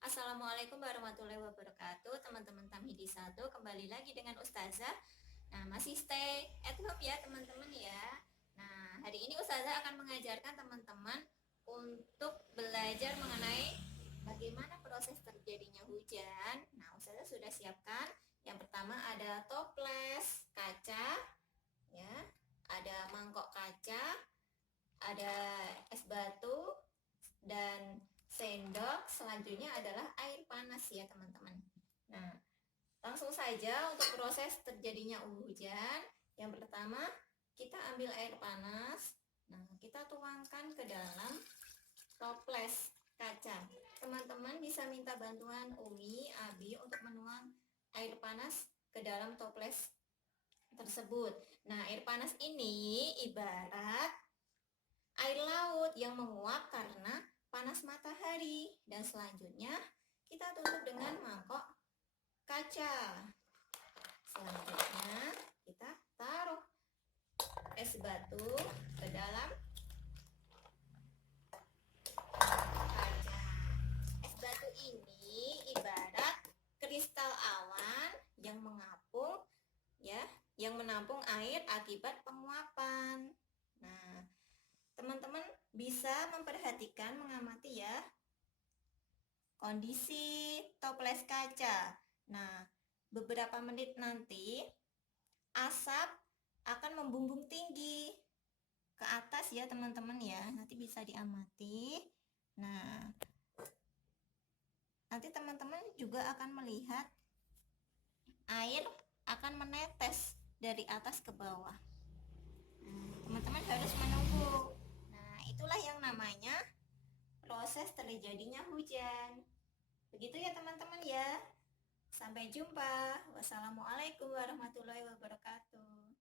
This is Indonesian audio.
Assalamualaikum warahmatullahi wabarakatuh. Teman-teman Tamhidi 1 kembali lagi dengan Ustazah. Nah, masih stay at home ya teman-teman ya. Nah, hari ini Ustazah akan mengajarkan teman-teman untuk belajar mengenai bagaimana proses terjadinya hujan. Nah, Ustazah sudah siapkan. Yang pertama ada toples kaca ya, ada mangkok kaca, ada es batu, dan sendok. Selanjutnya adalah air panas ya teman-teman. Nah, langsung saja untuk proses terjadinya hujan. Yang pertama, kita ambil air panas. Nah, kita tuangkan ke dalam toples kaca. Teman-teman bisa minta bantuan Umi, Abi untuk menuang air panas ke dalam toples tersebut. Nah, air panas ini ibarat air laut yang menguap karena panas matahari. Dan selanjutnya kita tutup dengan mangkok kaca. Selanjutnya kita taruh es batu ke dalam kaca. Es batu ini ibarat kristal awan yang mengapung ya, yang menampung air akibat penguapan. Nah, teman-teman bisa memperhatikan, mengamati ya kondisi toples kaca. Nah, beberapa menit nanti asap akan membumbung tinggi ke atas ya teman-teman ya. Nanti bisa diamati. Nah, nanti teman-teman juga akan melihat air akan menetes dari atas ke bawah. Teman-teman harus menunggu. Nah, itulah yang namanya proses terjadinya hujan. Begitu ya teman-teman ya. Sampai jumpa. Wassalamualaikum warahmatullahi wabarakatuh.